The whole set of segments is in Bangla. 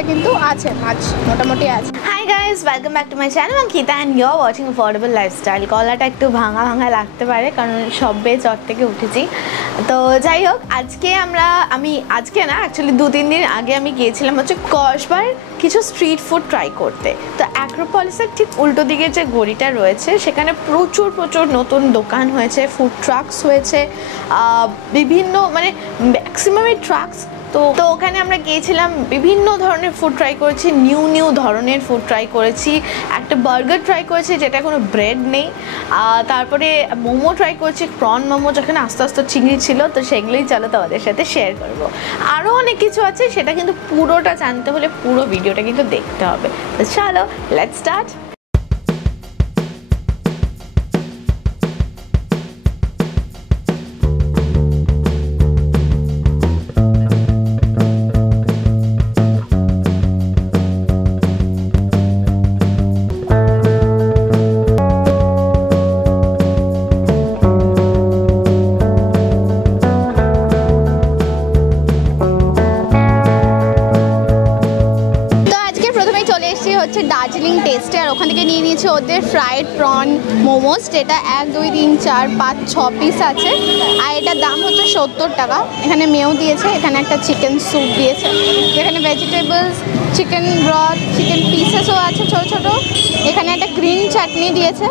উপরে কিন্তু আছে মাছ মোটামুটি আছে। Hi guys, welcome back to my channel Ankita and you are watching affordable lifestyle. গলাটা একটু ভাঙা ভাঙা লাগতে পারে কারণ সবে চট থেকে উঠেছি। তো যাই হোক, আজকে না অ্যাকচুয়ালি 2-3 দিন আগে আমি গিয়েছিলাম হচ্ছে কসবার কিছু স্ট্রিট ফুড ট্রাই করতে। তো অ্যাক্রোপলিসের ঠিক উল্টো দিকে যে গলিটা রয়েছে সেখানে প্রচুর নতুন দোকান হয়েছে, ফুড ট্রাকস হয়েছে, বিভিন্ন মানে ম্যাক্সিমামই ট্রাকস। তো ওখানে আমরা গিয়েছিলাম, বিভিন্ন ধরনের ফুড ট্রাই করেছি, নিউ ধরনের ফুড ট্রাই করেছি। একটা বার্গার ট্রাই করেছি যেটা কোনো ব্রেড নেই, তারপরে মোমো ট্রাই করেছি, প্রন মোমো, যেখানে আস্তে আস্তে চিংড়ি ছিল। তো সেগুলোই চলো তোমাদের সাথে শেয়ার করবো। আরও অনেক কিছু আছে, সেটা কিন্তু পুরোটা জানতে হলে পুরো ভিডিওটা কিন্তু দেখতে হবে। তো চলো লেটস স্টার্ট। হচ্ছে দার্জিলিং টেস্টে, আর ওখান থেকে নিয়ে নিয়েছে ওদের ফ্রাইড প্রন মোমোস, যেটা 1 2 3 4 5 6 পিস আছে, আর এটার দাম হচ্ছে 70 টাকা। এখানে মেও দিয়েছে, এখানে একটা চিকেন স্যুপ দিয়েছে, যেখানে ভেজিটেবলস, চিকেন ব্রথ, চিকেন পিসেসও আছে ছোটো ছোটো। এখানে একটা গ্রিন চাটনি দিয়েছে,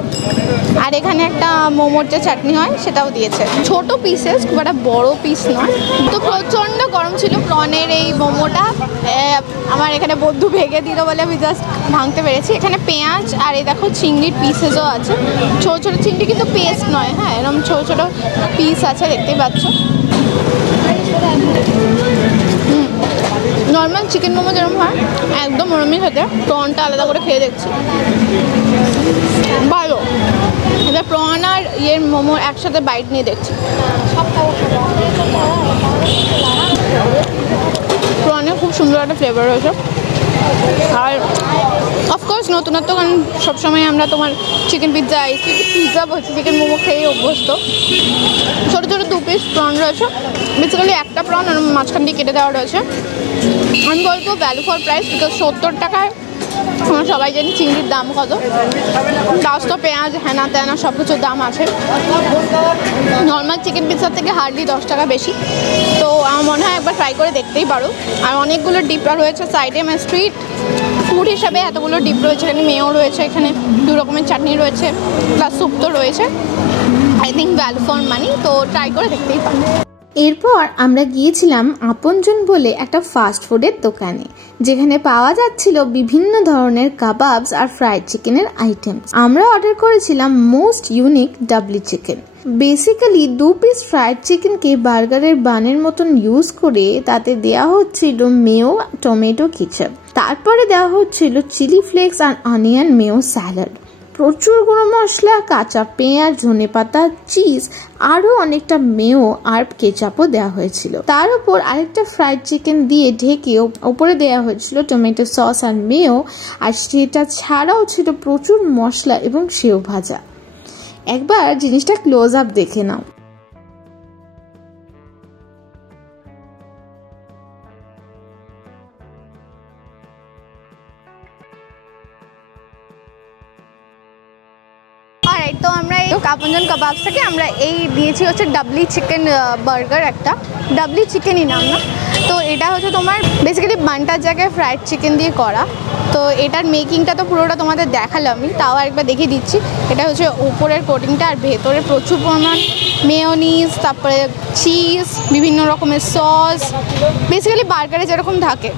আর এখানে একটা মোমোর যে চাটনি হয় সেটাও দিয়েছে। ছোট পিসেস, খুব একটা বড়ো পিস নয়। তো প্রচণ্ড গরম ছিল প্রনের এই মোমোটা, আমার এখানে বন্ধু ভেঙে দিল বলে আমি জাস্ট ভাঙতে পেরেছি। এখানে পেঁয়াজ আর এই দেখো চিংড়ির পিসেসও আছে, ছোটো ছোটো চিংড়ি, কিন্তু পেস্ট নয়, হ্যাঁ এরকম ছোটো ছোটো পিস আছে, দেখতেই পাচ্ছ। নর্মাল চিকেন মোমো যেরকম হয় একদম ওরমই খেতে। প্রনটা আলাদা করে খেয়ে দেখছি, ভালো। এবার প্রন আর ইয়ের মোমো একসাথে বাইট নিয়ে দেখছি। প্রনের খুব সুন্দর একটা ফ্লেভার রয়েছে, আর অফকোর্স নতুনত্ব, কারণ সবসময় আমরা তোমার চিকেন পিৎজা বলছি, চিকেন মোমো খেয়ে অভ্যস্ত। ছোটো ছোটো 2 পিস প্রন রয়েছে, বেসিক্যালি একটা প্রন আর মাঝখান দিয়ে কেটে দেওয়া রয়েছে। আমি বলবো ভ্যালু ফর প্রাইস, বিকজ 70 টাকায় আমরা সবাই জানি চিংড়ির দাম কত, প্লাস তো পেঁয়াজ হেনা তেনা সব কিছুর দাম আছে। নর্মাল চিকেন পিৎজার থেকে হার্ডলি 10 টাকা বেশি। তো আমার মনে হয় একবার ট্রাই করে দেখতেই পারো। আর অনেকগুলো ডিপ রয়েছে সাইডে, স্ট্রিট ফুড হিসাবে এতগুলো ডিপ রয়েছে। এখানে মেও রয়েছে, এখানে 2 রকমের চাটনি রয়েছে, প্লাস স্যুপ তো রয়েছে। I think value for money, তো ট্রাই করে দেখতেই পারো। এরপর আমরা গিয়েছিলাম আপনজন বলে একটা ফাস্ট ফুডের দোকানে, যেখানে পাওয়া যাচ্ছিল বিভিন্ন ধরনের কাবাবস আর ফ্রাইড চিকেনের আইটেম। আমরা অর্ডার করেছিলাম most unique ডাবলি chicken. Basically 2 piece fried চিকেনকে বার্গারের বানের মতন ইউজ করে তাতে দেওয়া হচ্ছিল মেও, টমেটো, কেচাপ। তারপরে দেওয়া হচ্ছিল চিলি ফ্লেক্স আর অনিয়ন মেও স্যালাড, প্রচুর গুঁড়ো মশলা, কাঁচা পেঁয়াজ, ধনেপাতা, চিজ, আরো অনেকটা মেও আর কেচাপও দেওয়া হয়েছিল। তার উপর আরেকটা ফ্রাইড চিকেন দিয়ে ঢেকে ওপরে দেওয়া হয়েছিল টমেটো সস আর মেও, আর সেটা ছাড়াও ছিল প্রচুর মশলা এবং সেও ভাজা। একবার জিনিসটা ক্লোজ আপ দেখে নাও। তো আমরা এই আপনজন কাবাবস থেকে আমরা এই দিয়েছি হচ্ছে ডাবলি চিকেন বার্গার, একটা ডাবলি চিকেনই নাম না। তো এটা হচ্ছে তোমার বেসিক্যালি বানটার জায়গায় ফ্রাইড চিকেন দিয়ে করা। তো এটার মেকিংটা তো পুরোটা তোমাদের দেখালামই, তাও আরেকবার দেখিয়ে দিচ্ছি। এটা হচ্ছে উপরের কোটিংটা, আর ভেতরে প্রচুর পরিমাণ মেয়োনিজ, তারপরে চিজ, বিভিন্ন রকমের সস, বেসিক্যালি বার্গারে যেরকম থাকে।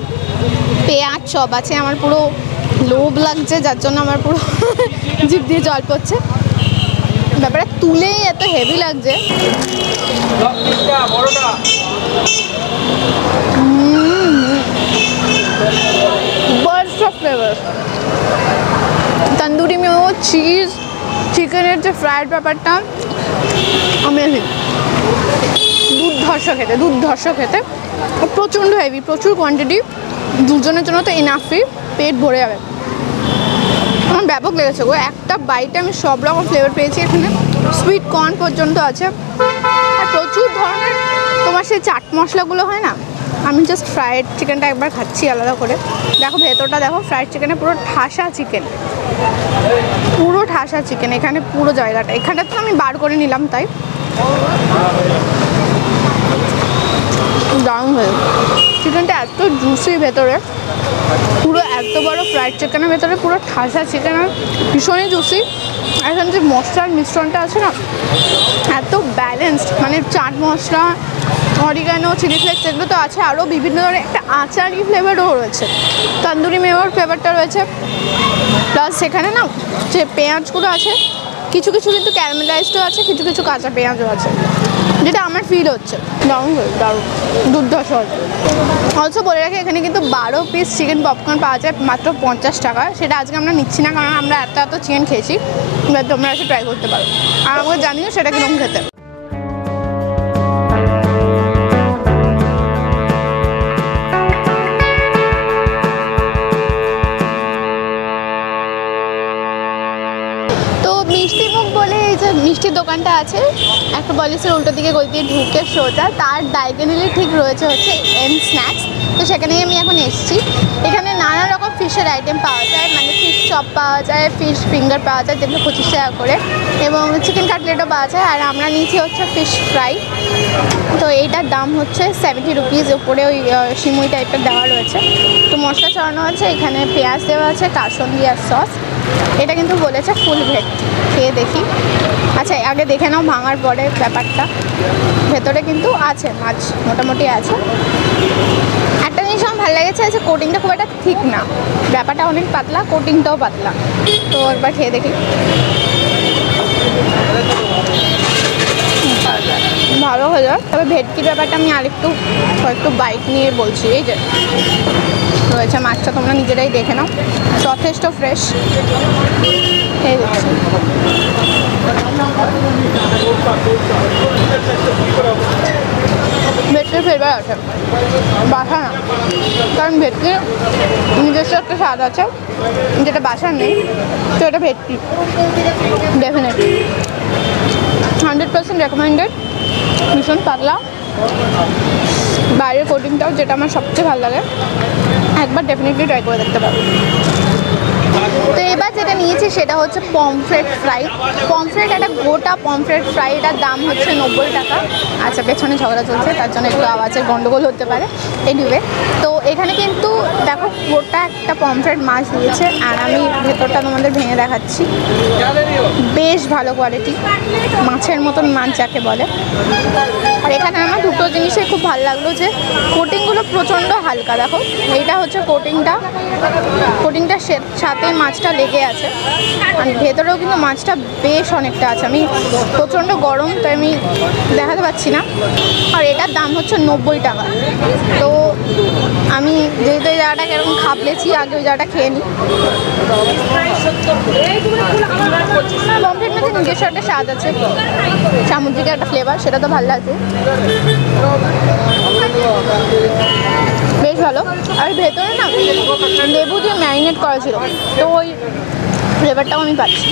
পেঁয়াজ সব আছে। আমার পুরো লোভ লাগছে, যার জন্য আমার পুরো জিভ দিয়ে জল পড়ছে। ব্যাপারটা তুলেই এত হেভি লাগছে। ফ্লেভার, তন্দুরি মেও, চিজ, চিকেনের যে ফ্রাইড ব্যাপারটা অ্যামেজিং, দুর্ধর্ষ খেতে, প্রচণ্ড হেভি, প্রচুর কোয়ান্টিটি, দুজনের জন্য তো এনাফই, পেট ভরে যাবে। আমার ব্যাপক লেগেছে গো, একটা বাইটে আমি সব রকম ফ্লেভার পেয়েছি। এখানে সুইট কর্ন পর্যন্ত আছে, আর প্রচুর ধরনের তোমার সেই চাট মশলাগুলো হয় না, আমি জাস্ট ফ্রাইড চিকেনটা একবার খাচ্ছি আলাদা করে। দেখো ভেতরটা দেখো, ফ্রাইড চিকেনে পুরো ঠাসা চিকেন, পুরো ঠাসা চিকেন। এখানে পুরো জায়গাটা, এখানটা তো আমি বার করে নিলাম তাই দারুণ হয়ে। চিকেনটা এত জুসি ভেতরে, পুরো এত বড় ফ্রাইড চিকেনের ভেতরে পুরো ঠাসা চিকেন আর ভীষণই জুসি। এখন যে মশলার মিশ্রণটা আছে না এত ব্যালেন্সড, মানে chaat masala, oregano, chilli flakes এগুলো তো আছে, আরও বিভিন্ন ধরনের একটা আচারি ফ্লেভারও রয়েছে, তন্দুরি মেওয়ার ফ্লেভারটা রয়েছে, প্লাস সেখানে না যে পেঁয়াজগুলো আছে কিছু কিছু কিন্তু ক্যারামেলাইজডও আছে, কিছু কিছু কাঁচা পেঁয়াজও আছে, যেটা আমার ফিল হচ্ছে। দারুণ দারুণ দুর্ধর্ষ। অলসো বলে রাখি এখানে কিন্তু 12 পিস চিকেন পপকর্ন পাওয়া যায় মাত্র 50 টাকা। সেটা আজকে আমরা নিচ্ছি না, কারণ আমরা এত চিকেন খেয়েছি, এবার তোমরা এসে ট্রাই করতে পারো আর আমাকে জানিও সেটা কিরকম খেতে। মিষ্টির দোকানটা আছে একটা পলিসের উল্টো দিকে গলি দিয়ে ঢুকে সোজা, তার ডায়াগোনালি ঠিক রয়েছে হচ্ছে এম স্ন্যাক্স। তো সেখানেই আমি এখন এসেছি। এখানে নানা রকম ফিশের আইটেম পাওয়া যায়, মানে ফিশ চপ পাওয়া যায়, ফিশ ফিঙ্গার পাওয়া যায় যেগুলো 25 টাকা করে, এবং চিকেন কাটলেটও পাওয়া যায়। আর আমরা নিয়েছি হচ্ছে ফিশ ফ্রাই, তো এইটার দাম হচ্ছে 70 রুপিস। ওপরে ওই সিমুই টাইপের দেওয়া রয়েছে, তো মশলা চড়ানো আছে, এখানে পেঁয়াজ দেওয়া আছে, কাসন্দি আর সস। এটা কিন্তু বলেছে ফুল ভেটকি, খেয়ে দেখি। আচ্ছা আগে দেখে নাও ভাঙার পরে ব্যাপারটা। ভেতরে কিন্তু আছে মাছ, মোটামুটি আছে। একটা জিনিস আমার ভালো লেগেছে যে কোটিংটা খুব একটা ঠিক না, ব্যাপারটা অনেক পাতলা, কোটিংটাও পাতলা। তো একবার খেয়ে দেখি। ভালো হয়ে যায়, তবে ভেটকির ব্যাপারটা আমি কয়েকটু বাইট নিয়ে বলছি। এই যে রয়েছে মাছটা, তোমরা নিজেরাই দেখে নাও, যথেষ্ট ফ্রেশ। এই দেখছি ভেটকির ফ্লেভার আছে, বাসা না, কারণ ভেটকির নিজস্ব একটা স্বাদ আছে যেটা বাসার নেই। তো এটা ভেটকি ডেফিনেটলি 100% রেকমেন্ডেড। ভীষণ পাতলা, বাইরের কোটিংটাও যেটা আমার সবচেয়ে ভালো লাগে, একবার ডেফিনেটলি ট্রাই করে দেখতে পারো। তো এবার যেটা নিয়েছি সেটা হচ্ছে পমফ্রেট ফ্রাই। পমফ্রেট একটা গোটা পমফ্রেট ফ্রাই, এটার দাম হচ্ছে 90 টাকা। আচ্ছা পেছনে ঝগড়া চলছে তার জন্য একটু আওয়াজের গন্ডগোল হতে পারে। এনিওয়ে, তো এখানে কিন্তু দেখো গোটা একটা পমফ্রেট মাছ দিয়েছে, আর আমি ভেতরটা তোমাদের ভেঙে দেখাচ্ছি। বেশ ভালো কোয়ালিটি, মাছের মতন মাছ যাকে বলে। আর এখানে আমার দুটো জিনিসই খুব ভালো লাগলো, যে কোটিংগুলো প্রচণ্ড হালকা। দেখো এইটা হচ্ছে কোটিংটার সাথে মাছটা লেগে আছে, আর ভেতরেও কিন্তু মাছটা বেশ অনেকটা আছে। আমি প্রচণ্ড গরম তাই আমি দেখাতে পাচ্ছি না। আর এটার দাম হচ্ছে 90 টাকা। তো আমি যেহেতু এই জায়গাটা কিরকম খাবলেছি, আগে ওই জায়গাটা খেয়ে নিই। পমফ্রেট মাছের নিজস্ব একটা স্বাদ আছে, সামুদ্রিক একটা ফ্লেভার, সেটা তো ভালো লাগছে, বেশ ভালো। আর ভেতরে না লেবু দিয়ে ম্যারিনেট করা ছিল, তো ওই ফ্লেভারটাও আমি পাচ্ছি,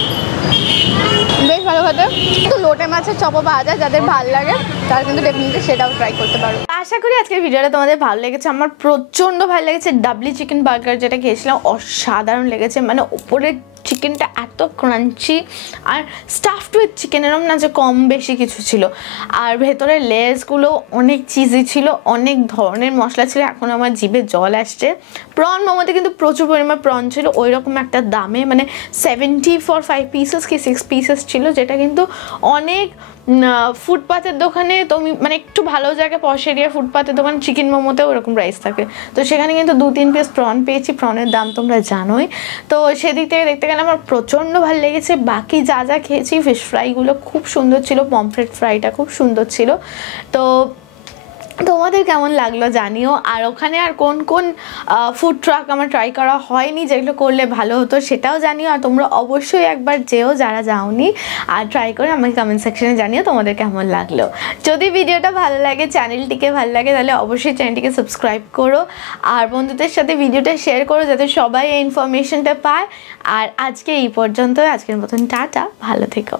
বেশ ভালো খেতে। তো লোটে মাছের চপও পাওয়া যায়, যাদের ভালো লাগে তারা কিন্তু ডেফিনেটলি সেটাও ট্রাই করতে পারো। আশা করি আজকের ভিডিওটা তোমাদের ভালো লেগেছে। আমার প্রচণ্ড ভালো লেগেছে ডাবলি চিকেন বার্গার, যেটা খেয়েছিলাম অসাধারণ লেগেছে। মানে উপরের চিকেনটা এত ক্রাঞ্চি আর স্টাফড উইথ চিকেন, এরকম না যে কম বেশি কিছু ছিল। আর ভেতরের লেসগুলো অনেক চিজি ছিল, অনেক ধরনের মশলা ছিল, এখন আমার জিভে জল আসছে। প্রন মোমোতে কিন্তু প্রচুর পরিমাণ প্রন ছিল, ওই রকম একটা দামে, মানে 70 for 5 pieces কি 6 pieces ছিল, যেটা কিন্তু অনেক ফুটপাথের দোকানে তুমি মানে একটু ভালো জায়গায় পশ এরিয়া ফুটপাথের দোকানে চিকেন মোমোতেও ওরকম প্রাইস থাকে, তো সেখানে কিন্তু 2-3 পিস প্রন পেয়েছি। প্রনের দাম তোমরা জানোই, তো সেদিক থেকে দেখতে গেলে আমার প্রচণ্ড ভালো লেগেছে। বাকি যা যা খেয়েছি, ফিশ ফ্রাইগুলো খুব সুন্দর ছিল, পমফ্রেট ফ্রাইটা খুব সুন্দর ছিল। তো তোমাদের কেমন লাগলো জানিও। আর ওখানে আর কোন কোন ফুড ট্রাক আমার ট্রাই করা হয়নি, যেগুলো করলে ভালো হতো সেটাও জানিও। আর তোমরা অবশ্যই একবার যেও যারা যাওনি, আর ট্রাই করে আমাকে কমেন্ট সেকশনে জানিও তোমাদের কেমন লাগলো। যদি ভিডিওটা ভালো লাগে, চ্যানেলটিকে ভালো লাগে, তাহলে অবশ্যই চ্যানেলটিকে সাবস্ক্রাইব করো, আর বন্ধুদের সাথে ভিডিওটা শেয়ার করো যাতে সবাই এই ইনফরমেশনটা পায়। আর আজকে এই পর্যন্ত, আজকের মতন টাটা, ভালো থেকো।